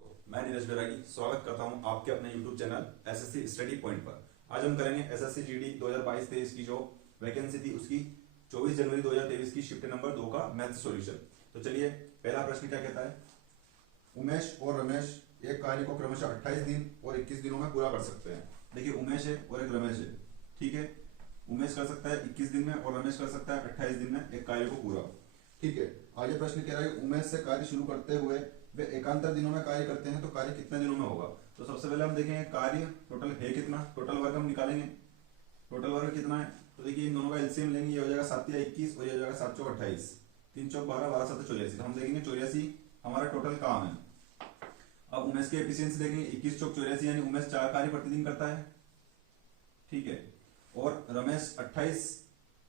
मैं नीरज बैरागी स्वागत करता हूं आपके अपने YouTube channel SSC study point पर। आज हम करेंगे एसएससी जीडी 2022-23 की जो वैकेंसी थी उसकी 24 जनवरी 2023 की शिफ्ट नंबर 2 का मैथ सॉल्यूशन। तो चलिए, पहला प्रश्न क्या कहता है। उमेश और रमेश एक कार्य को क्रमशः 28 दिन और 21 दिनों में पूरा कर सकते हैं। देखिए, उमेश है और एक रमेश है, ठीक है। उमेश कर सकता है 21 दिन में और रमेश कर सकता है 28 दिन में एक कार्य को पूरा, ठीक है। आगे प्रश्न कह रहा है उमेश से कार्य शुरू करते हुए वे एकांतर दिनों में कार्य करते हैं तो कार्य कितने दिनों में होगा। तो सबसे पहले हम देखेंगे कार्य टोटल है कितना, टोटल वर्ग हम निकालेंगे। टोटल वर्ग कितना है, तो देखिए इन दोनों का एलसीएम लेंगे, ये हो जाएगा 7 या 21 और ये हो जाएगा 7 चौक 28, 3 चौक 12, 12 7 84। हम देखेंगे 84 हमारा टोटल काम है। अब उमेश की एफिशिएंसी देखेंगे, 21 चौक 84 यानी उमेश 4 कार्य प्रतिदिन करता है, ठीक है। और रमेश 28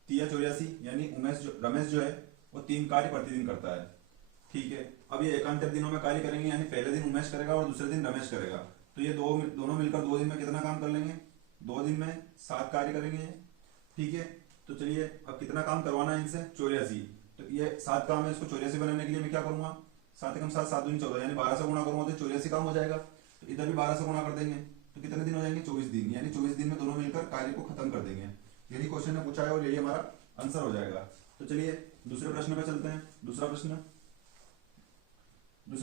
3 या 84 यानी रमेश जो है वो 3 कार्य प्रतिदिन करता है, ठीक है। अब ये एकांतर दिनों में कार्य करेंगे, यानी पहले दिन उमेश करेगा और दूसरे दिन रमेश करेगा, तो ये दोनों मिलकर 2 दिन में कितना काम कर लेंगे, 2 दिन में 7 कार्य करेंगे, ठीक है। तो चलिए, अब कितना काम करवाना है इनसे, 84। तो ये 7 काम है, इसको 84 बनाने के लिए मैं क्या करूंगा, 7 एकम 7, 7 दूनी 14 यानी 12 से गुणा करूंगा तो 84 काम हो जाएगा। तो इधर भी 12 से गुणा कर देंगे तो कितने दिन हो जाएंगे, 24 दिन, यानी 24 दिन में दोनों मिलकर कार्य को खत्म कर देंगे। यही क्वेश्चन ने पूछा है और यही हमारा आंसर हो जाएगा। तो चलिए दूसरे प्रश्न पे चलते हैं। दूसरा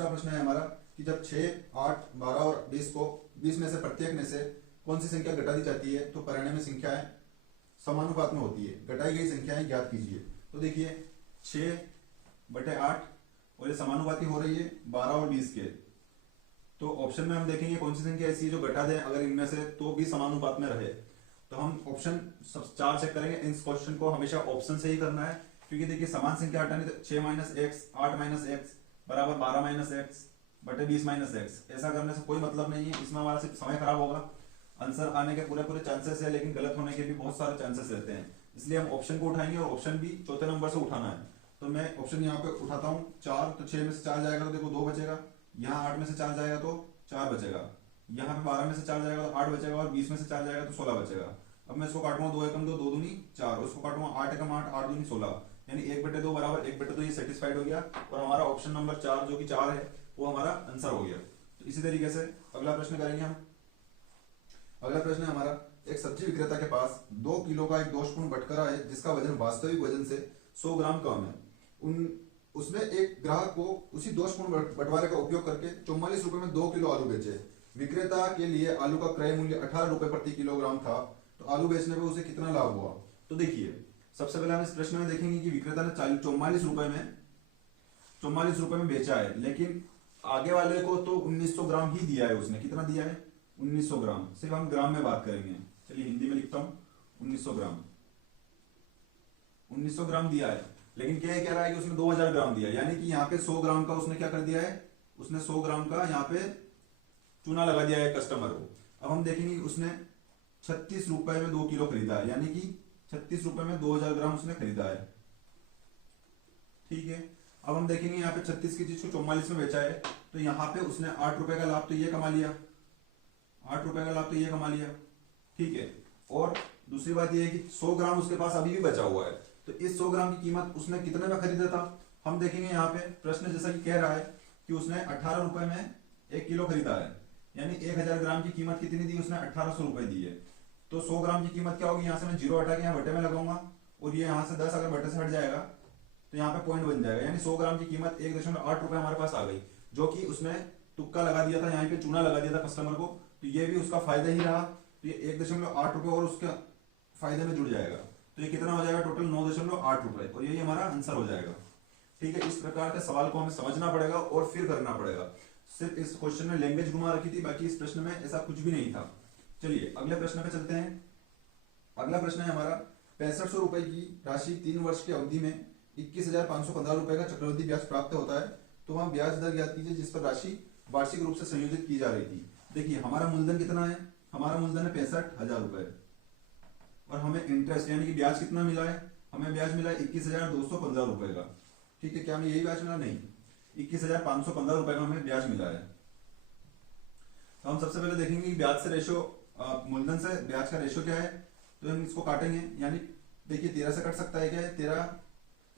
प्रश्न है हमारा कि जब 6, 8, 12 और 20 को 20 में से प्रत्येक में से कौन सी संख्या घटा दी जाती है तो परिणामी संख्याएं समानुपात में होती है। घटाई गई संख्याएं ज्ञात कीजिए। तो देखिए 6/8 और ये समानुपाती हो रही है 12 और 20 के। तो ऑप्शन में हम देखेंगे कौन सी संख्या ऐसी है जो घटा दे अगर इनमें से तो भी समानुपात में रहे। तो हम ऑप्शन सब 4 चेक करेंगे। इस क्वेश्चन को हमेशा ऑप्शन से ही करना है, क्योंकि देखिए समान संख्या हटानी तो 6 - x 8 - x बराबर 12 - x बटे 20 - x। ऐसा करने से कोई मतलब नहीं है, इसमें हमारा सिर्फ समय खराब होगा। आंसर आने के पूरे चांसेस है, लेकिन गलत होने के भी बहुत सारे चांसेस रहते हैं, इसलिए हम ऑप्शन को उठाएंगे और ऑप्शन भी चौथे नंबर से उठाना है। तो मैं ऑप्शन यहाँ पे उठाता हूँ 4, तो 6 में से 4 जाएगा तो देखो 2 बचेगा, यहाँ 8 में से 4 जाएगा तो 4 बचेगा, यहाँ पे 12 में से 4 जाएगा तो 8 बचेगा और 20 में से 4 जाएगा तो 16 बचेगा। अब मैं इसको काटूंगा 2 एकम 2, 2 दूनी 4, उसको काटूंगा 8 एकम 8, 8 दूनी 16, यानी 1/2 बराबर 1/2। ये सेटिस्फाइड हो गया और हमारा ऑप्शन नंबर 4 जो कि 4 है वो हमारा आंसर हो गया। तो इसी तरीके से अगला प्रश्न करेंगे हम। अगला प्रश्न है हमारा, एक सब्जी विक्रेता के पास 2 किलो का एक दोषपूर्ण बटखरा है जिसका वजन वास्तविक वजन से 100 ग्राम कम है। उसने एक ग्राहक को उसी दोषपूर्ण बंटवारे का उपयोग करके 44 रुपए में 2 किलो आलू बेचे। विक्रेता के लिए आलू का क्रय मूल्य 18 रुपए प्रति किलोग्राम था, तो आलू बेचने पर उसे कितना लाभ हुआ। तो देखिए, सबसे पहले हम इस प्रश्न में देखेंगे कि विक्रेता ने 44 रुपए में बेचा है, लेकिन आगे वाले को तो 1900 ग्राम ही दिया है। उसने कितना दिया है, 1900 ग्राम। सिर्फ हम ग्राम में बात करेंगे, चलिए हिंदी में लिखता हूं 1900 ग्राम दिया है, लेकिन क्या कह रहा है कि उसने 2000 ग्राम दिया, यानी कि यहाँ पे 100 ग्राम का उसने क्या कर दिया है, उसने 100 ग्राम का यहाँ पे चूना लगा दिया है कस्टमर को। अब हम देखेंगे उसने 36 रुपए में 2 किलो खरीदा है, यानी कि 36 रुपए में 2000 ग्राम उसने खरीदा है, ठीक है। अब हम देखेंगे यहाँ पे 36 की चीज को 44 में बेचा है, तो यहाँ पे उसने 8 रुपए का लाभ तो ये कमा लिया, 8 रुपए का लाभ तो ये कमा लिया, ठीक है। और दूसरी बात ये है कि 100 ग्राम उसके पास अभी भी बचा हुआ है, तो इस 100 ग्राम की कीमत उसने कितने में खरीदा था। हम देखेंगे यहाँ पे प्रश्न जैसा कि कह रहा है कि उसने 18 रुपए में 1 किलो खरीदा है, यानी 1000 ग्राम की कीमत कितनी दी, उसने 1800 रुपए दी है। तो 100 ग्राम की कीमत क्या होगी, यहाँ से मैं 0 हटा के यहाँ बटे में लगाऊंगा और ये यहाँ से 10 अगर बटे से हट जाएगा तो यहाँ पे पॉइंट बन जाएगा, यानी 100 ग्राम की कीमत 1.8 रुपए हमारे पास आ गई, जो कि उसने तुक्का लगा दिया था, यहाँ पे चूना लगा दिया था कस्टमर को, तो ये भी उसका फायदा ही रहा। तो ये 1.8 रुपए और उसके फायदे में जुड़ जाएगा, तो ये कितना हो जाएगा, टोटल 9.8 रुपए, और यही हमारा आंसर हो जाएगा, ठीक है। इस प्रकार के सवाल को हमें समझना पड़ेगा और फिर करना पड़ेगा। सिर्फ इस क्वेश्चन में लैंग्वेज घुमा रखी थी, बाकी इस प्रश्न में ऐसा कुछ भी नहीं था। चलिए अगले प्रश्न पे चलते हैं। अगला प्रश्न है हमारा, 6500 रुपए की राशि 3 वर्ष की अवधि में 21,515 रुपए का चक्रवृद्धि ब्याज प्राप्त होता है, तो वहां ब्याज दर ज्ञात कीजिए जिस पर राशि वार्षिक रूप से संयोजित की जा रही थी। देखिए हमारा मूलधन कितना है, हमारा मूलधन है 65,000 रुपए, और हमें इंटरेस्ट यानी कि ब्याज कितना मिला है, हमें ब्याज मिला है 21,215 रुपए का, ठीक है। क्या हमें यही ब्याज मिला, नहीं, 21,515 रुपए का हमें ब्याज मिला है। तो हम सबसे पहले देखेंगे कि ब्याज से रेशो, मूलधन से ब्याज का रेशो क्या है, तो हम इसको काटेंगे, यानी देखिए 13 से कट सकता है क्या है, 13,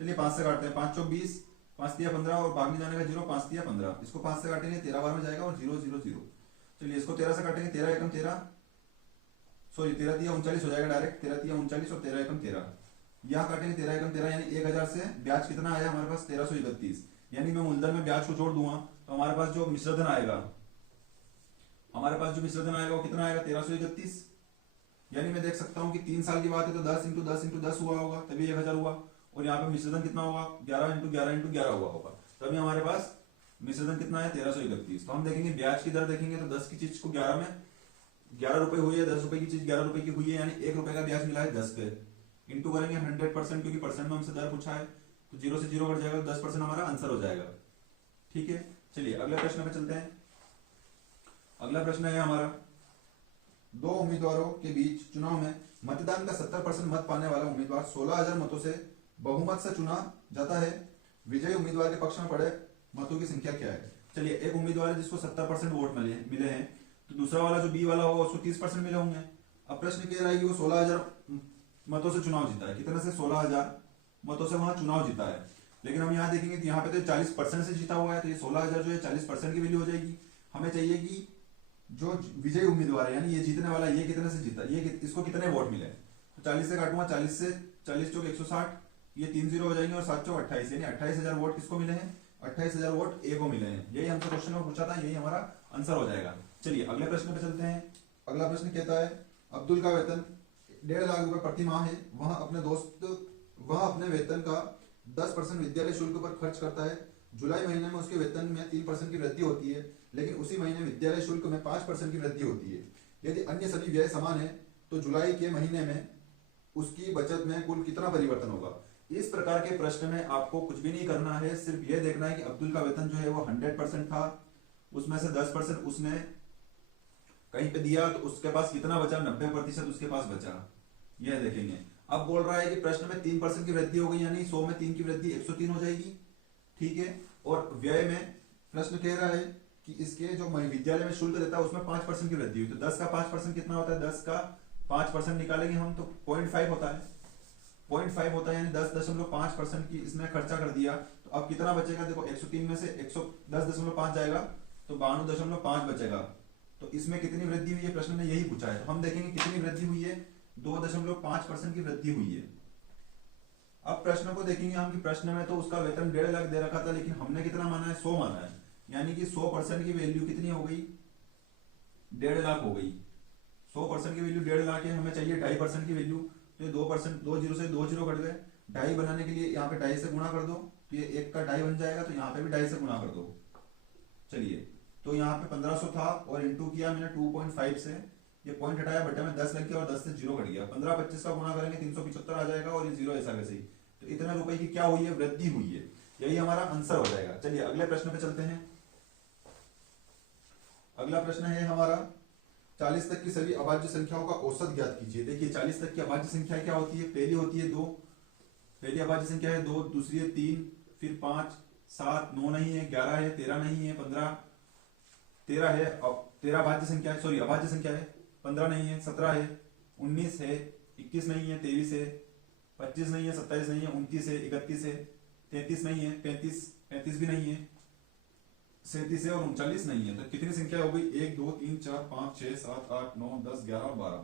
चलिए 5 से काटते हैं, 5 चौक 20, 5 दिया 15 और भागने जाने का 0, 5 दिया 15, इसको 5 से काटेंगे 13 बार में जाएगा और 0 0 0। चलिए इसको 13 से काटेंगे, 13 एकम 13, सॉरी 13 दिया 39 हो जाएगा डायरेक्ट, 13 दिया 39 और 13 एकम 13, यहाँ काटेंगे 13 एकम 13 यानी 1000 से ब्याज कितना आया हमारे पास 1331, यानी मैं मूलधन में ब्याज को जोड़ दूंगा तो हमारे पास जो मिश्रधन आएगा, वो कितना आएगा 1331, यानी मैं देख सकता हूँ कि 3 साल की बात है तो 10 इंटू 10 इंटू 10 हुआ होगा तभी 1000 हुआ, और यहाँ पे मिश्रधन कितना होगा 11 इंटू 11 इंटू 11 हुआ होगा, तभी हमारे पास मिश्रधन कितना है 1331। तो हम देखेंगे ब्याज की दर देखेंगे तो 10 की चीज को 11 में 11 रुपए हुई है, 10 रुपए की चीज 11 रुपए की हुई है, यानी 1 रुपए का ब्याज मिला है 10 पे, इंटू करेंगे 100% क्योंकि परसेंट में हमसे दर पूछा है, तो 0 से 0 कट जाएगा, 10% हमारा आंसर हो जाएगा। ठीक है, चलिए अगले प्रश्न पे चलते हैं। अगला प्रश्न है हमारा, दो उम्मीदवारों के बीच चुनाव में मतदान का 70% मत पाने वाला उम्मीदवार 16000 मतों से बहुमत से चुना जाता है, विजयी उम्मीदवार के पक्ष में पड़े मतों की संख्या क्या है। चलिए एक उम्मीदवार है जिसको 70% वोट मिले हैं, तो दूसरा वाला जो बी वाला होगा उसको 30% मिले होंगे। अब प्रश्न कह रहा है कि वो 16000 मतों से चुनाव जीता है, कितने से 16000 मतों से वहां चुनाव जीता है, लेकिन हम यहाँ देखेंगे तो यहाँ पे तो 40% से जीता हुआ है, तो ये 16000 जो है 40% की वैल्यू हो जाएगी। हमें चाहिए कि जो विजयी उम्मीदवार है यानी ये जीतने वाला, ये कितने से जीता, ये इसको कितने वोट मिले, तो 40 से काटूंगा, 40 से 40 चौक 160, ये 3 0 हो जाएंगे और 7 चौक 28, यानी 28000 वोट किसको मिले हैं, 28000 वोट ए को मिले हैं। यही हमसे क्वेश्चन में पूछा था, यही हमारा आंसर हो जाएगा। चलिए अगले प्रश्न पे चलते हैं। अगला प्रश्न कहता है, अब्दुल का वेतन 1.5 लाख रुपए प्रति माह है, वह अपने वेतन का 10% विद्यालय शुल्क पर खर्च करता है। जुलाई महीने में उसके वेतन में 3% की वृद्धि होती है, लेकिन उसी महीने विद्यालय शुल्क में 5% की वृद्धि होती है। यदि अन्य सभी व्यय समान है तो जुलाई के महीने में उसकी बचत में कुल कितना परिवर्तन होगा। इस प्रकार के प्रश्न में आपको कुछ भी नहीं करना है, सिर्फ यह देखना है कि अब्दुल का वेतन जो है वो 100% था, उसमें से 10% उसने कहीं पे दिया तो उसके पास कितना बचा, 90% उसके पास बचा, यह देखेंगे। अब बोल रहा है कि प्रश्न में 3% की वृद्धि हो गई, यानी 100 में 3 की वृद्धि 103 हो जाएगी। ठीक है, और व्यय में प्रश्न कह रहा है कि इसके जो विद्यालय में शुल्क देता है उसमें 5% की वृद्धि हुई, तो 10 का 5% कितना होता है, 10 का 5% निकालेंगे हम तो 0.5 होता है, 0.5 होता है, यानी 10.5% की इसने खर्चा कर दिया। तो अब कितना बचेगा, देखो 103 में से 110.5 जाएगा तो 92.5 बचेगा। तो इसमें कितनी वृद्धि हुई है, प्रश्न में यही पूछा है, तो हम देखेंगे कितनी वृद्धि हुई है, 2.5% की वृद्धि हुई है। अब प्रश्न को देखेंगे हम कि प्रश्न में तो उसका वेतन 1.5 लाख दे रखा था, लेकिन हमने कितना माना है, 100 माना है, यानी कि 100% की वैल्यू कितनी हो गई, 1.5 लाख हो गई। 100% की वैल्यू 1.5 लाख है, हमें चाहिए 2.5% की वैल्यू, तो ये 2%, 2 जीरो से 2 जीरो कट गए, 2.5 बनाने के लिए यहाँ पे 2.5 से गुणा कर दो, तो ये 1 का 2.5 बन जाएगा, तो यहाँ पे भी 2.5 से गुणा कर दो। चलिए, तो यहाँ पे 1500 था और इंटू किया मैंने 2.5 से, ये पॉइंट हटाया, बटे में 10 लग गया और 10 से 0 कट गया, 15 25 का गुणा करेंगे 375 आ जाएगा और ये 0 ऐसा वैसे ही, तो इतने रुपए की क्या हुई है, वृद्धि हुई है, यही हमारा आंसर हो जाएगा। चलिए अगले प्रश्न पे चलते हैं। अगला प्रश्न है हमारा, 40 तक की सभी अभाज्य संख्याओं का औसत ज्ञात कीजिए। देखिए 40 तक की अभाज्य संख्या क्या होती है, पहली होती है 2, पहली अभाज्य संख्या है 2, दूसरी है 3, फिर 5, 7, 9 नहीं है, 11 है, 13 नहीं है, 15, 13 है, अब 13 अभाज्य संख्या है, सॉरी अभाज्य संख्या है, 15 नहीं है, 17 है, 19 है, 21 नहीं है, 23 है, 25 नहीं है, 27 नहीं है, 29 है, 31 है, 33 नहीं है, 35 भी नहीं है, 37 है और 39 नहीं है। तो कितनी संख्या हो गई, 1 2 3 4 5 6 7 8 9 10 11 और 12,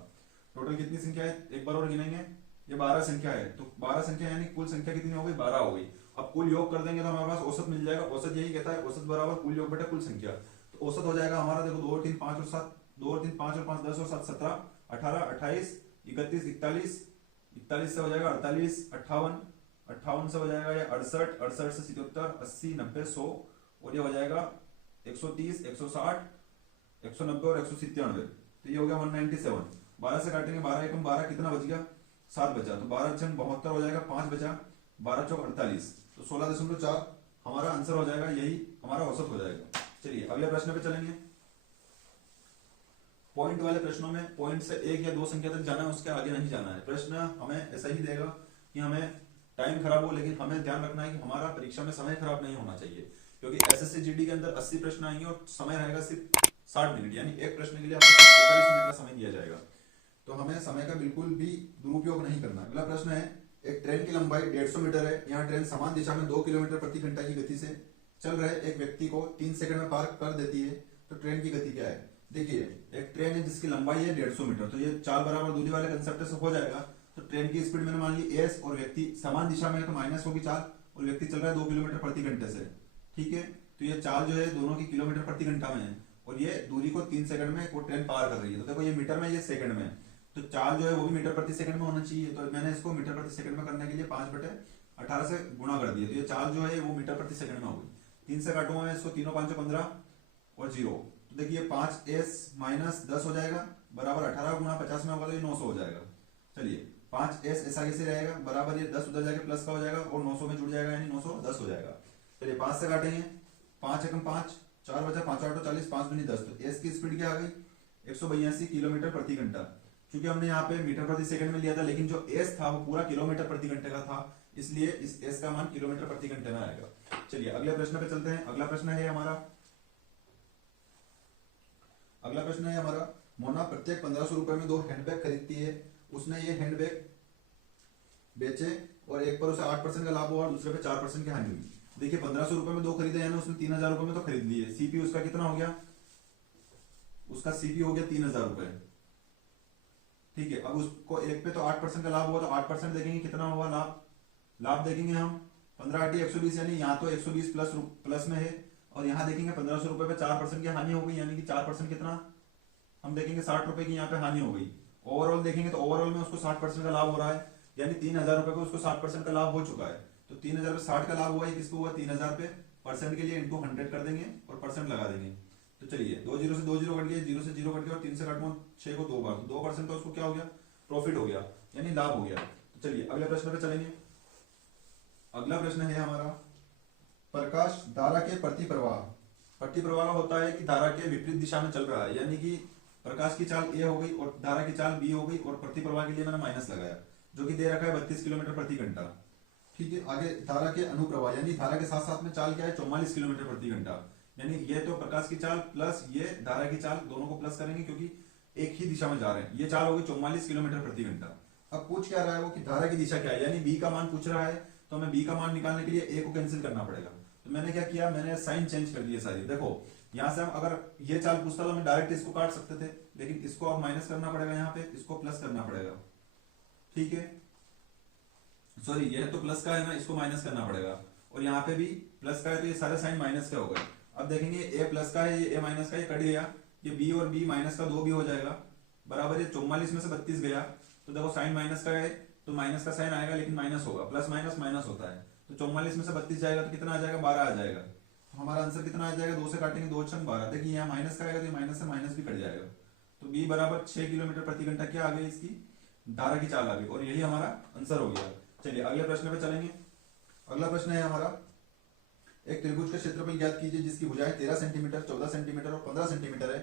टोटल कितनी संख्या है, एक बार और गिनेंगे, ये 12 संख्या है, तो 12 संख्या यानी कुल संख्या कितनी हो गई, 12 हो गई। अब कुल योग कर देंगे तो हमारे पास औसत मिल जाएगा, औसत यही कहता है औसत बराबर कुल योग बटा कुल संख्या, तो औसत हो जाएगा हमारा, देखो 2 और 3 5 और 7, 2 और 3 5 और 5 10 और 7 17 18 28 31 41 41 से हो जाएगा 48 58 58 से हो जाएगा ये 68 68 से 77 80 90 100 और ये हो जाएगा 130 160 190 और 197, तो ये हो गया 197। 12 से काटेंगे, 12 एकम 12 कितना बच गया, 7 बचा, तो 12 छंग 72 हो जाएगा, 5 बचा, 12 चौक 48, तो 16.4 हमारा आंसर हो जाएगा, यही हमारा औसत हो जाएगा। चलिए अगले प्रश्न पे चलेंगे। पॉइंट वाले प्रश्नों में पॉइंट से 1 या 2 संख्या तक जाना है, उसके आगे नहीं जाना है। प्रश्न हमें ऐसा ही देगा कि हमें टाइम खराब हो, लेकिन हमें ध्यान रखना है कि हमारा परीक्षा में समय खराब नहीं होना चाहिए, क्योंकि एसएससी जीडी के अंदर 80 प्रश्न आएंगे और समय रहेगा सिर्फ 60 मिनट, यानी एक प्रश्न के लिए आपको 45 मिनट का समय दिया जाएगा, तो हमें समय का बिल्कुल भी दुरुपयोग नहीं करना। अगला प्रश्न है, एक ट्रेन की लंबाई 150 मीटर है। यहाँ ट्रेन समान दिशा में 2 किलोमीटर प्रति घंटा की गति से चल रहे एक व्यक्ति को 3 सेकंड में पार कर देती है, तो ट्रेन की गति क्या है? देखिए, एक ट्रेन है जिसकी लंबाई है 150 मीटर, तो ये चाल बराबर दूरी वाले कंसेप्ट से हो जाएगा। तो ट्रेन की स्पीड मैंने मान ली एस, और व्यक्ति समान दिशा में है तो माइनस होगी चाल, और व्यक्ति चल रहा है 2 किलोमीटर प्रति घंटे से। ठीक है, तो ये चाल जो है दोनों की किलोमीटर प्रति घंटा में है, और ये दूरी को 3 सेकंड में वो ट्रेन पार कर रही है। तो देखो ये मीटर में, ये सेकंड में, तो चाल जो है वो भी मीटर प्रति सेकंड में होना चाहिए। तो मैंने इसको मीटर प्रति सेकंड में करने के लिए 5/18 से गुणा कर दिया, तो ये चाल जो है वो मीटर प्रति सेकंड में होगी। 3 से काटूंगा मैं इसको, 3 और 5 15 और 0, तो देखिए 5s माइनस 10 हो जाएगा बराबर 18 गुणा 50 में होगा तो ये 900 हो जाएगा। चलिए 5s ऐसा कैसे रहेगा, बराबर ये 10 उधर जाके प्लस का हो जाएगा और 900 में जुड़ जाएगा, यानी 910 हो जाएगा। चलिए 5 से काटेंगे, 5 एकम 5, 4 बचा 5 8 40, 5 दूनी 10, तो एस की स्पीड क्या आ गई 182 किलोमीटर प्रति घंटा। क्योंकि हमने यहाँ पे मीटर प्रति सेकंड में लिया था, लेकिन जो एस था वो पूरा किलोमीटर प्रति घंटे का था, इसलिए इस एस का मान किलोमीटर प्रति घंटे में आएगा। चलिए अगले प्रश्न पे चलते हैं। अगला प्रश्न है हमारा मोना प्रत्येक 1500 रुपए में 2 हैंडबैग खरीदती है। उसने ये हैंडबैग बेचे और एक पर उसे 8% का लाभ हुआ और दूसरे पे 4% की हानि हुई। देखिए 1500 रुपए में 2 खरीदे, यानी उसने 3000 रुपए में तो खरीद लिए। सीपी उसका कितना हो गया, उसका सीपी हो गया 3000 रुपए। ठीक है, अब उसको एक पे तो 8% का लाभ हुआ, तो 8% देखेंगे कितना हुआ लाभ देखेंगे हम 15 × 120, यानी यहाँ तो 120 प्लस में है, और यहाँ देखेंगे 1500 रुपए पे 4% की हानि हो गई, यानी कि 4% कितना, हम देखेंगे 60 रुपए की यहाँ पे हानि हो गई। ओवरऑल देखेंगे तो ओवरऑल में उसको 60% का लाभ हो रहा है, यानी 3000 रुपए को उसको 60% का लाभ हो चुका है। तो 3000 पे 60 का लाभ हुआ है, किसको हुआ 3000 पे, परसेंट के लिए इंटू 100 कर देंगे और परसेंट लगा देंगे। तो चलिए 2 0 से 2 0 कट गया, 0 से 0 कट गया, और 3 से काटूंगा 6 को 2 बार, तो 2% का उसको क्या हो गया, प्रॉफिट हो गया, यानी लाभ हो गया। तो चलिए अगले प्रश्न पे चलेंगे। अगला प्रश्न है हमारा प्रकाश धारा के प्रति प्रवाह का होता है कि धारा के विपरीत दिशा में चल रहा है, यानी कि प्रकाश की चाल ए हो गई और धारा की चाल बी हो गई, और प्रति प्रवाह के लिए मैंने माइनस लगाया, जो कि दे रखा है 32 किलोमीटर प्रति घंटा। ठीक है, आगे धारा के अनुप्रवाह, यानी धारा के साथ साथ में चाल क्या है 44 किलोमीटर प्रति घंटा, यानी ये तो प्रकाश की चाल प्लस ये धारा की चाल, दोनों को प्लस करेंगे क्योंकि एक ही दिशा में जा रहे हैं। ये चाल होगी 44 किलोमीटर प्रति घंटा। अब पूछ क्या रहा है वो कि धारा की दिशा क्या है, यानी बी का मान पूछ रहा है, तो हमें बी का मान निकालने के लिए ए को कैंसिल करना पड़ेगा। तो मैंने क्या किया, मैंने साइन चेंज कर दिया सारी। देखो यहाँ से हम अगर ये चाल पूछता तो हमें डायरेक्ट इसको काट सकते थे, लेकिन इसको अब माइनस करना पड़ेगा, यहाँ पे इसको प्लस करना पड़ेगा। ठीक है, सॉरी यह तो प्लस का है ना, इसको माइनस करना पड़ेगा, और यहाँ पे भी प्लस का है, तो ये सारे साइन माइनस के हो गए। अब देखेंगे ए प्लस का है, ये ए माइनस का, ये कट गया, ये बी और बी माइनस का 2 भी हो जाएगा, बराबर ये 44 में से 32 गया। तो देखो साइन माइनस का है तो माइनस का साइन आएगा, लेकिन माइनस होगा, प्लस माइनस माइनस होता है, तो 44 में से 32 जाएगा तो कितना आ जाएगा 12 आ जाएगा। तो हमारा आंसर कितना आ जाएगा, 2 से काटेंगे 2 6 12। देखिए यहाँ माइनस का आएगा तो माइनस से माइनस भी कट जाएगा, तो बी बराबर 6 किलोमीटर प्रति घंटा क्या आ गई, इसकी धारा की चाल आ गई, और यही हमारा आंसर हो गया। चलिए अगले प्रश्न पे चलेंगे। अगला प्रश्न है हमारा एक त्रिभुज का क्षेत्रफल ज्ञात कीजिए जिसकी भुजाएं 13 सेंटीमीटर, 14 सेंटीमीटर और 15 सेंटीमीटर है।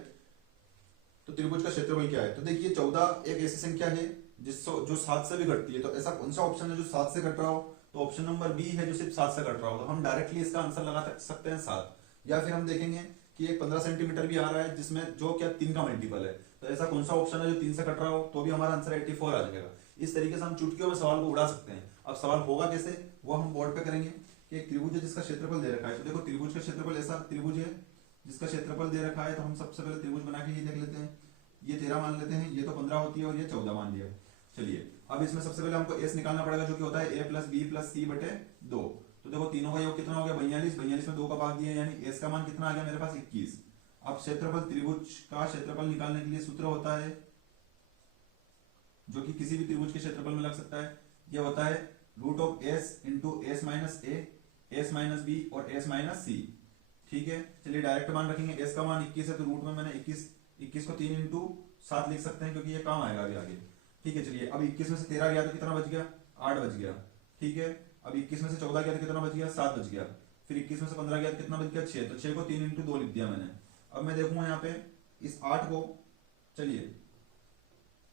तो त्रिभुज का क्षेत्रफल क्या है, तो देखिए 14 एक ऐसी संख्या है जो 7 से भी घटती है। तो ऐसा कौन सा ऑप्शन है जो 7 से घट रहा हो, तो ऑप्शन नंबर बी है जो सिर्फ 7 से घट रहा हो। तो हम डायरेक्टली इसका आंसर लगा सकते हैं 7, या फिर हम देखेंगे कि एक 15 सेंटीमीटर भी आ रहा है जिसमें जो क्या 3 का मल्टीपल है। तो ऐसा कौन सा ऑप्शन है जो 3 से कट रहा हो, तो भी हमारा आंसर 84 आ जाएगा। इस तरीके से हम चुटकियों में सवाल को उड़ा सकते हैं। अब सवाल होगा कैसे, वो हम बोर्ड पे करेंगे कि एक त्रिभुज है जिसका क्षेत्रफल दे रखा है। तो देखो त्रिभुज का क्षेत्रफल, ऐसा त्रिभुज है जिसका क्षेत्रफल दे रखा है, तो हम सबसे पहले त्रिभुज बना के ये देख लेते हैं। ये 13 मान लेते हैं, ये तो 15 होती है, और ये 14 मान लिया। चलिए अब इसमें सबसे पहले हमको एस निकालना पड़ेगा, जो कि होता है a प्लस बी प्लस सी बटे 2। तो देखो तीनों का योग कितना हो गया 42, 42 में 2 का भाग दिया, यानी एस का मान कितना आ गया मेरे पास 21। अब क्षेत्रफल, त्रिभुज का क्षेत्रफल निकालने के लिए सूत्र होता है जो कि किसी भी त्रिभुज के क्षेत्रफल में लग सकता है, ये होता है root of S into S minus A, S minus B और एस माइनस सी। ठीक है, चलिए डायरेक्ट मान रखेंगे, एस का मान 21 है तो रूट में मैंने 21 को 3 इंटू 7 लिख सकते हैं, क्योंकि ये काम आएगा अभी आगे। ठीक है, चलिए अब 21 में से 13 गया तो कितना बच गया 8 बच गया। ठीक है, अब 21 में से 14 गया तो कितना बच गया 7 बच गया। फिर 21 में से 15 गया तो कितना बच गया 6, तो 6 को 3 इंटू 2 लिख दिया मैंने। अब मैं देखूंगा यहाँ पे इस 8 को, चलिए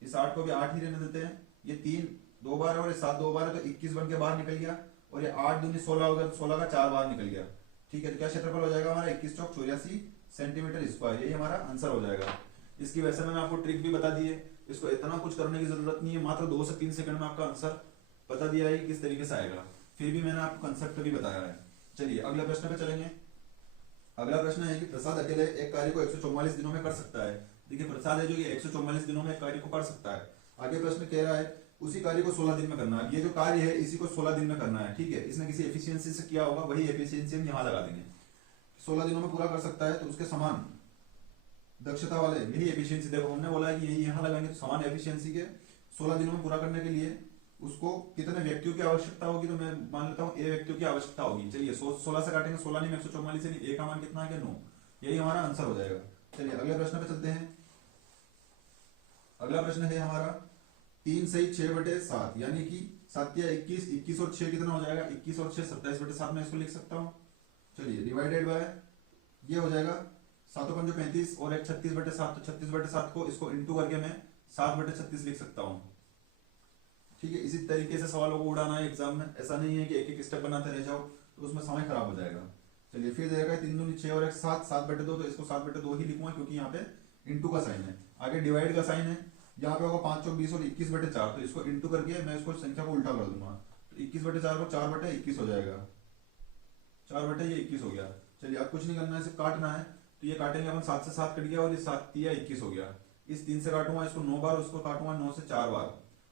इस 8 को भी 8 ही रहने देते हैं, ये 3 2 बार और 7 2 बार है, तो 21 बन के बाहर निकल गया, और ये 8 दूनी 16 हो गया, 16 का 4 बाहर निकल गया। ठीक है, तो क्या क्षेत्रफल हो जाएगा हमारा 21 चौक 84 सेंटीमीटर स्क्वायर, यही हमारा आंसर हो जाएगा। इसकी वैसे मैंने आपको ट्रिक भी बता दी है, इसको इतना कुछ करने की जरूरत नहीं है, मात्र 2 से 3 सेकंड में आपका आंसर बता दिया है कि किस तरीके से आएगा, फिर भी मैंने आपको कंसेप्ट भी बताया है। चलिए अगले प्रश्न पे चलेंगे। अगला प्रश्न है कि प्रसाद अकेले एक कार्य को 144 दिनों में कर सकता है। देखिए प्रसाद है जो कि 144 दिनों में एक कार्य को कर सकता है। आगे प्रश्न कह रहा है उसी कार्य को 16 दिन में करना है। ये जो कार्य है इसी को 16 दिन में करना है, ठीक है। इसने किसी एफिशिएंसी से किया होगा, वही एफिशिएंसी हम यहाँ लगा देंगे। 16 दिनों में पूरा कर सकता है तो उसके समान दक्षता वाले, यही एफिशिएंसी, देखो हमने बोला है कि यही यहाँ लगाएंगे, तो समान एफिशिएंसी के 16 दिनों में पूरा करने के लिए उसको कितने व्यक्तियों की आवश्यकता होगी, तो मैं मान लेता हूँ ए व्यक्तियों की आवश्यकता होगी। चलिए 16 से काटेंगे, 16 नहीं 144 से नहीं, ए का मान कितना है, 9। यही हमारा आंसर हो जाएगा। चलिए अगले प्रश्न पे चलते हैं। अगला प्रश्न है हमारा 3 सही 6/7, यानी कि 7 या 21, 21 और 6 कितना हो जाएगा, 21 और 6 27/7 में इसको लिख सकता हूँ। चलिए डिवाइडेड बाय ये हो जाएगा 7 5 35 और एक 36/7, तो 36/7 को इसको इंटू करके मैं 7/36 लिख सकता हूँ, ठीक है। इसी तरीके से सवालों को उड़ाना है एग्जाम में, ऐसा नहीं है कि एक एक स्टेप बनाते रह जाओ तो उसमें समय खराब हो जाएगा। चलिए फिर देगा 3 दूनी 6 और 1 7, 7/2, तो इसको 7/2 ही लिखूंगा क्योंकि यहाँ पे इंटू का साइन है। आगे डिवाइड का साइन है, यहाँ पे होगा 5 चौक 20 और 21/4, तो इसको इंटू करके मैं इसको संख्या को उल्टा कर दूंगा, तो 21/4 को 4/21 हो जाएगा, 4/21 हो गया। चलिए अब कुछ नहीं करना है, सिर्फ काटना है। तो ये काटेंगे अपन, 7 से 7 कट गया और ये 7 या 21 हो गया। इस 3 से काटूंगा इसको 9 बार, उसको काटूंगा 9 से 4 बार,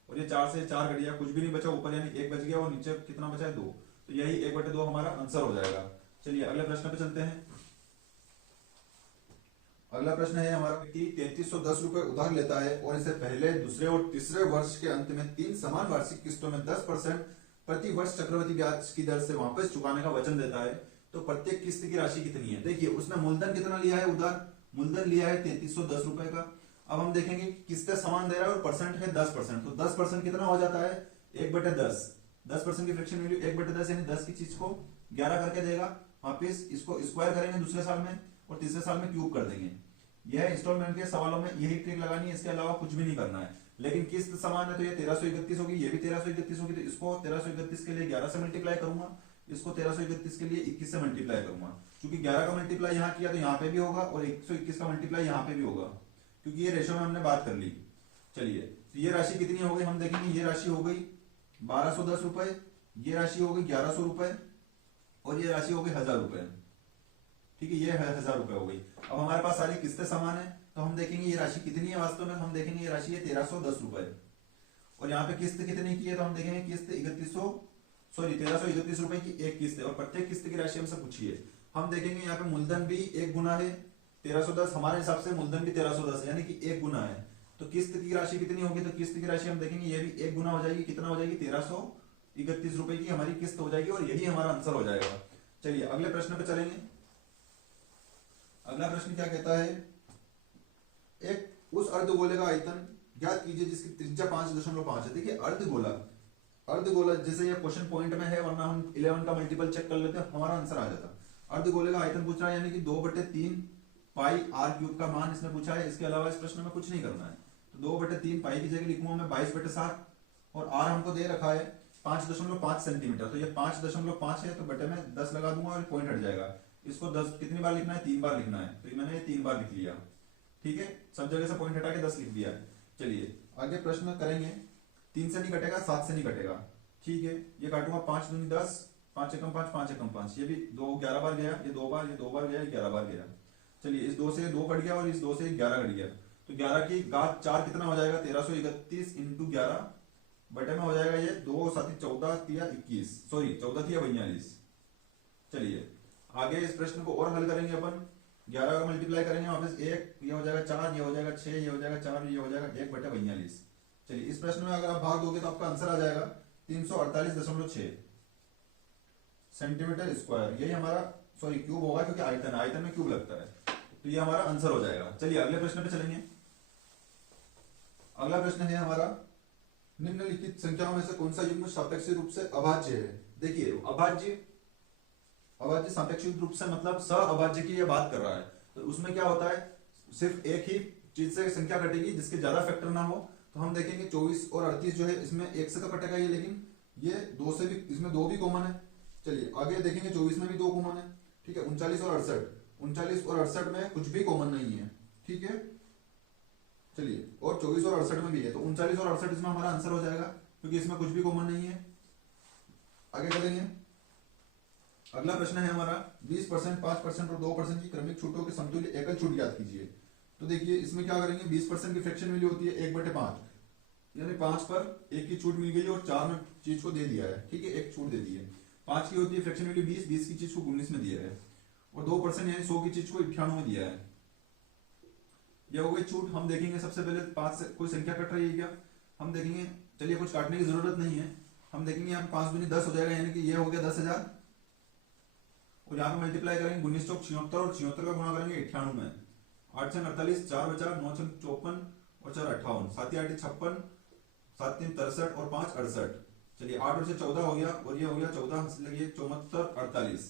और ये 4 से 4 कट गया, कुछ भी नहीं बचा ऊपर, यानी 1 बच गया और नीचे कितना बचा है 2, तो यही 1/2 हमारा आंसर हो जाएगा। चलिए अगले प्रश्न पे चलते हैं। अगला प्रश्न है हमारा कि 3310 रुपए उधार लेता है और इसे पहले, दूसरे और तीसरे वर्ष के अंत में 3 समान वार्षिक किस्तों में 10% प्रति वर्ष चक्रवृद्धि ब्याज की दर से वापस चुकाने का वचन देता है, तो प्रत्येक किस्त की राशि कितनी है। देखिए उसने मूलधन कितना लिया है, उधार मूलधन लिया है 3310 रुपए का। अब हम देखेंगे किस्तें समान दे रहा है और परसेंट है 10%, तो 10% कितना हो जाता है 1/10, 10% की फ्रैक्शन वैल्यू 1/10, यानी 10 की चीज को 11 करके देगा। वापिस इसको स्क्वायर करेंगे दूसरे साल में और तीसरे साल में क्यूब कर देंगे। यह इंस्टॉलमेंट के सवालों में यही ट्रिक लगानी है, इसके अलावा कुछ भी नहीं करना है। लेकिन किस्त समान है तो ये 1331 होगी, ये भी 1331 होगी, तो इसको 1331 के लिए 11 से मल्टीप्लाई करूंगा, इसको 1331 के लिए 21 से मल्टीप्लाई करूंगा। क्योंकि 11 का मल्टीप्लाई यहाँ किया तो यहाँ पे भी होगा और 121 का मल्टीप्लाई यहाँ पे भी होगा, क्योंकि ये रेशो में हमने बात कर ली। चलिए तो ये राशि कितनी हो गई, हम देखेंगे। ये राशि हो गई 1210 रुपए, ये राशि हो गई 1100 रुपए और ये राशि हो गई 1000 रुपए, ठीक है। ये 1000 रुपए हो गई। अब हमारे पास सारी किस्तें समान है तो हम देखेंगे ये राशि कितनी है वास्तव में, हम देखेंगे ये राशि है 1310 रुपए और यहाँ पे किस्त कितनी की है, तो हम देखेंगे किस्त 1331 रुपए की एक किस्त है और प्रत्येक किस्त की राशि हमसे पूछी है। हम देखेंगे यहाँ पे मूलधन भी 1 गुना है 1310, हमारे हिसाब से मूलधन भी 1310 है, यानी कि 1 गुना है। तो किस्त की राशि कितनी होगी, तो किस्त की राशि हम देखेंगे ये भी 1 गुना हो जाएगी, कितना हो जाएगी 1331 रुपए की हमारी किस्त हो जाएगी और यही हमारा आंसर हो जाएगा। चलिए अगले प्रश्न पे चलेंगे। अगला प्रश्न क्या कहता है, एक उस अर्धगोले का आयतन ज्ञात कीजिए जिसकी त्रिज्या 5.5 है। देखिए अर्धगोला जैसे ये क्वेश्चन पॉइंट में है, वरना हम 11 का मल्टीपल चेक कर लेते हैं, हमारा आंसर आ जाता। अर्धगोले का आयतन पूछ रहा है, यानी कि 2/3 पाई r³ का मान इसने पूछा है। इसके अलावा इस प्रश्न में कुछ नहीं करना है, तो 2/3 पाई की जगह लिखूंगा मैं 22/7 और r हमको दे रखा है 5.5 सेंटीमीटर, तो ये 5.5 है, तो बटे में 10 लगा दूंगा और पॉइंट हट जाएगा। इसको 10 कितनी बार लिखना है, 3 बार लिखना है, तो मैंने 3 बार लिख लिया, ठीक है। सब जगह से पॉइंट हटा के 10 लिख दिया। चलिए आगे प्रश्न करेंगे। 3 से नहीं कटेगा, 7 से नहीं कटेगा, ठीक है। ये काटूंगा 5 दूनी 10, 5 एकम 5, 5 एकम 5, ये भी 11 बार गया, ये 2 बार, ये 2 बार गया, ये 11 बार गया। चलिए इस 2 से 2 कट गया और इस 2 से 11 कट गया, तो 11 की घात 4 कितना हो जाएगा 1331 इंटू 11 बटे में हो जाएगा ये 2 7 14 तिया 21, सॉरी 14 तिया 42। चलिए आगे इस प्रश्न को और हल करेंगे अपन। 11 का मल्टीप्लाई करेंगे वापस 1, ये हो जाएगा 4, ये हो जाएगा 6, ये हो जाएगा 4, ये हो जाएगा 1/42। चलिए इस प्रश्न में अगर आप भाग दोगे तो आपका आंसर आ जाएगा 348.6 सेंटीमीटर स्क्वायर। यही हमारा, सॉरी क्यूब होगा क्योंकि आयतन में क्यूब लगता है, तो ये हमारा आंसर हो जाएगा। चलिए अगले प्रश्न पे चलेंगे। अगला प्रश्न है हमारा, निम्नलिखित संख्याओं में से कौन सा युग्म सापेक्ष रूप से अभाज्य है। देखिए अभाज्य सापेक्षिक रूप से मतलब सहअभाज्य की ये बात कर रहा है, तो उसमें क्या होता है, सिर्फ एक ही चीज से संख्या कटेगी जिसके ज्यादा फैक्टर ना हो। तो हम देखेंगे 24 और 38 जो है इसमें 1 से तो कटेगा ये, लेकिन ये 2 से भी, इसमें 2 भी कॉमन है। चलिए आगे देखेंगे 24 में भी 2 कॉमन है, ठीक है। 39 और 68 में कुछ भी कॉमन नहीं है, ठीक है। चलिए और 24 और 68 में भी है, तो 39 और 68 इसमें हमारा आंसर हो जाएगा, क्योंकि इसमें कुछ भी कॉमन नहीं है। आगे चलेंगे। अगला प्रश्न है हमारा 20%, 5% और 2% की क्रमिक छूटों के समतुल्य एकल छूट ज्ञात कीजिए। तो देखिए इसमें क्या करेंगे, 20% की फ्रैक्शन वैल्यू होती है 1/5, यानी 5 पर 1 की छूट मिल गई और 4 में चीज को दे दिया है, ठीक है, एक छूट दे दी है। 5 की होती है फ्रैक्शन वैल्यू 20, 20 की चीज को 19 में दिया है, और 2% यानी 100 की चीज को 98 में दिया है। यह हो गई छूट। हम देखेंगे सबसे पहले 5 से कोई संख्या कट रही है क्या, हम देखेंगे। चलिए कुछ काटने की जरूरत नहीं है, हम देखेंगे यहाँ 5 दूनी 10 हो जाएगा, यानी कि ये हो गया 10,000, और यहाँ पे मल्टीप्लाई करेंगे 19 चौक 76 और 76 का गुणा करेंगे 98 में। 8 छंग 48, 4 बचा, 9 छंग 54 और 4 58, 7 8 56, 7 3 63 और 5 68। चलिए 8 और से 14 हो गया, और ये हो गया 14 लगी 74 48,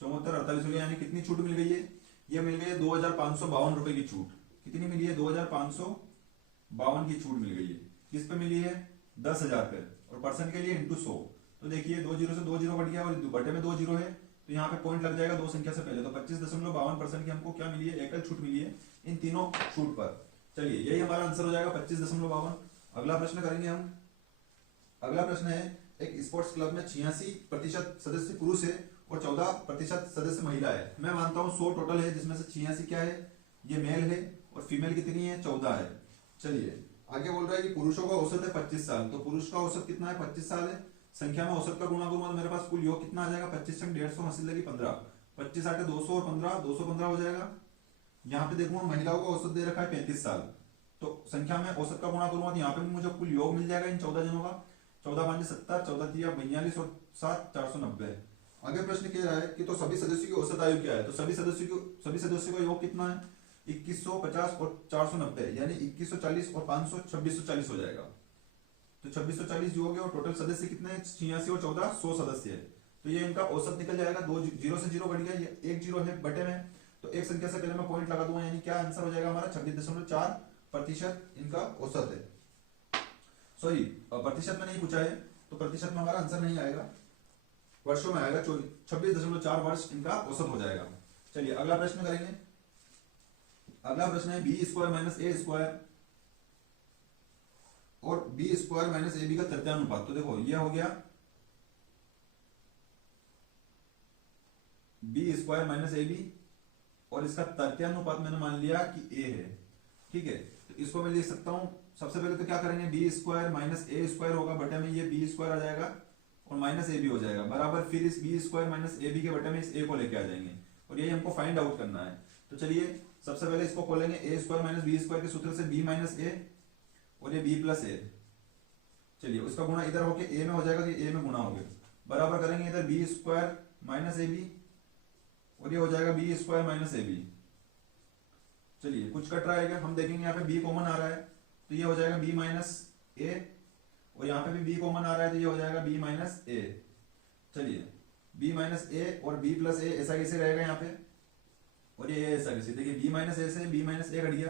74 48 हो गया, यानी कितनी छूट मिल गई है, ये मिल गई है 2552 रुपए की छूट। कितनी मिली है, 2552 की छूट मिल गई है। किस पे मिली है, 10,000 पे, और परसेंट के लिए इंटू 100। तो देखिए 2 जीरो से 2 जीरो कट गया, और बटे में 2 जीरो है, तो यहाँ पे पॉइंट लग जाएगा 2 संख्या से पहले। तो 25.52% की हमको क्या मिली है, एकल छूट मिली है इन तीनों छूट पर। चलिए यही हमारा आंसर हो जाएगा 25.52। अगला प्रश्न करेंगे हम। अगला प्रश्न है, एक स्पोर्ट्स क्लब में 86% सदस्य पुरुष है और 14% सदस्य महिला है। मैं मानता हूँ 100 टोटल है, जिसमें से 86 क्या है, ये मेल है, और फीमेल कितनी है, 14 है। चलिए आगे बोल रहा है कि पुरुषों का औसत है 25 साल, तो पुरुष का औसत कितना है, 25 साल है। संख्या में औसत का गुणा करूंगा तो मेरे पास कुल योग कितना आ जाएगा, 25 संग 150 हासिल लगी 15, 25 8 200 और 15 215 हो जाएगा। यहाँ पे देखूंगा महिलाओं का औसत दे रखा है 35 साल, तो संख्या में औसत का गुणा करूंगा तो यहाँ पे मुझे कुल योग मिल जाएगा इन 14 जनों का, 14 5 70, 14 3 42 और 7 490। आगे प्रश्न कह रहा है कि तो सभी सदस्यों की औसत आयु क्या है। तो सभी सदस्यों का योग कितना है, 2150 और 490, यानी 2140 और 500 2640 हो जाएगा। तो 2640 योग है, और टोटल सदस्य कितने हैं, 86 और 14 100 सदस्य है। तो ये इनका औसत निकल जाएगा, 2 जीरो से जीरो कट गया, ये 1 जीरो है बटे में, तो एक संख्या से पहले मैं पॉइंट लगा दूंगा, यानी क्या आंसर हो जाएगा हमारा 26.4% इनका औसत है। सॉरी प्रतिशत में नहीं पूछा है, तो प्रतिशत में हमारा आंसर नहीं आएगा, वर्षों में आएगा। 26.4 वर्ष इनका औसत हो जाएगा। चलिए अगला प्रश्न करेंगे। अगला प्रश्न है B square minus A square और B square minus A B का तृतीयानुपात। तो देखो यह हो गया B square minus A B, और इसका तृतीयानुपात मैंने मान लिया कि ए है, ठीक है। तो इसको मैं लिख सकता हूं, सबसे पहले तो क्या करेंगे, B square minus A square होगा, बटे में ये बी स्क्वायर आ जाएगा और माइनस ए बी हो जाएगा, बराबर फिर इस B square minus A B के बटे में इस ए को लेके आ जाएंगे, और यही हमको फाइंड आउट करना है। तो चलिए सबसे पहले इसको खोलेंगे, ए स्क्वायर माइनस बी स्क्वायर के सूत्र से बी माइनस ए, और ये बी प्लस ए। चलिए उसका गुणा इधर होके ए में हो जाएगा, तो ए में गुणा हो गया, बराबर करेंगे इधर B square minus A B, और ये हो जाएगा B square minus A B. चलिए कुछ कट रहा है, हम देखेंगे यहाँ पे बी कॉमन आ रहा है, तो ये हो जाएगा बी माइनस ए, और यहाँ पे भी बी कॉमन आ रहा है, तो ये हो जाएगा बी माइनस ए। चलिए बी माइनस ए और बी प्लस ए ऐसा कैसे रहेगा यहाँ पे, और ये ऐसा कैसे, देखिए बी माइनस ए से बी माइनस ए कट गया,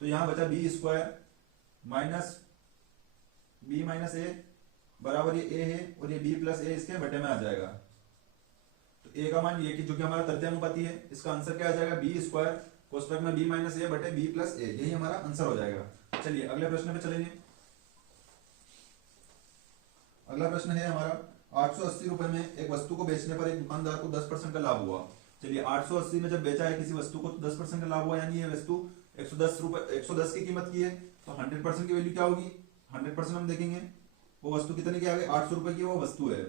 तो यहाँ बचा b square minus b minus a बराबर ये ए है, और ये बी प्लस ए इसके बटे में आ जाएगा। तो ए का मान ये कि जो कि हमारा तृतीयानुपाती है, इसका आंसर क्या आ जाएगा, बी स्क्वायर कोष्टक में बी माइनस ए बटे बी प्लस ए, यही हमारा आंसर हो जाएगा। चलिए अगले प्रश्न पे चलेंगे। अगला प्रश्न है हमारा 880 रुपए में एक वस्तु को बेचने पर एक दुकानदार को 10% का लाभ हुआ। चलिए 880 में जब बेचा है किसी वस्तु को, तो 10% का लाभ हुआ, यानी ये वस्तु 110 की कीमत की है, तो 100% की वैल्यू क्या होगी, 100% हम देखेंगे वो वस्तु कितने की आ गई, 800 रुपए की वो वस्तु है।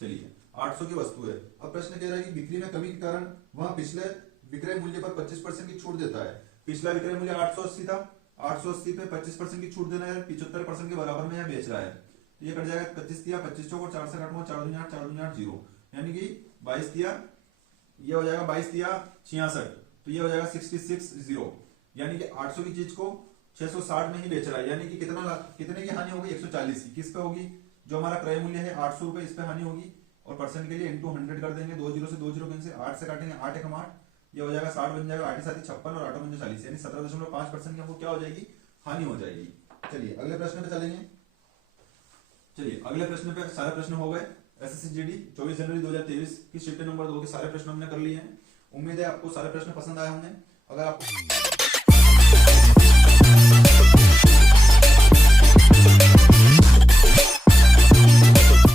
चलिए 800 की वस्तु है। अब प्रश्न कह रहा है कि बिक्री में कमी के कारण वह पिछले विक्रय मूल्य पर 25% की छूट देता है। पिछला विक्रय मूल्य 880 था, 880 पे 25% की छूट देना है, 75% के बराबर में यह बेच रहा है, तो ये कट जाएगा 25 दिया 25 चौक और 4 से काटूंगा 4 दूनी 8 4 दूनी 8 0, यानी कि 22 दिया, ये हो जाएगा 22 दिया 66, तो ये हो जाएगा 66 0, यानी कि 800 की चीज को 660 में ही बेच रहा है, यानी कि कितने की हानि होगी, 140 की। किस पे होगी, जो हमारा क्रय मूल्य है 800 रुपए, इस पे हानि होगी, और परसेंट के लिए इंटू 100 कर देंगे, 2 जीरो से 2 जीरो कैंसिल, 8 से काटेंगे 8 1 8, ये हो जाएगा 60 बन जाएगा, 8 7 56 और 8 5 40, यानी 17.5% की हमको क्या हो जाएगी, हानि हो जाएगी। चलिए अगले प्रश्न पे चलेंगे। चलिए अगले प्रश्न पे सारे प्रश्न हो गए। SSCGD 24 जनवरी 2023 की शिफ्ट नंबर 2 के सारे प्रश्न हमने कर लिए हैं। उम्मीद है आपको सारे प्रश्न पसंद आए होंगे। अगर आपको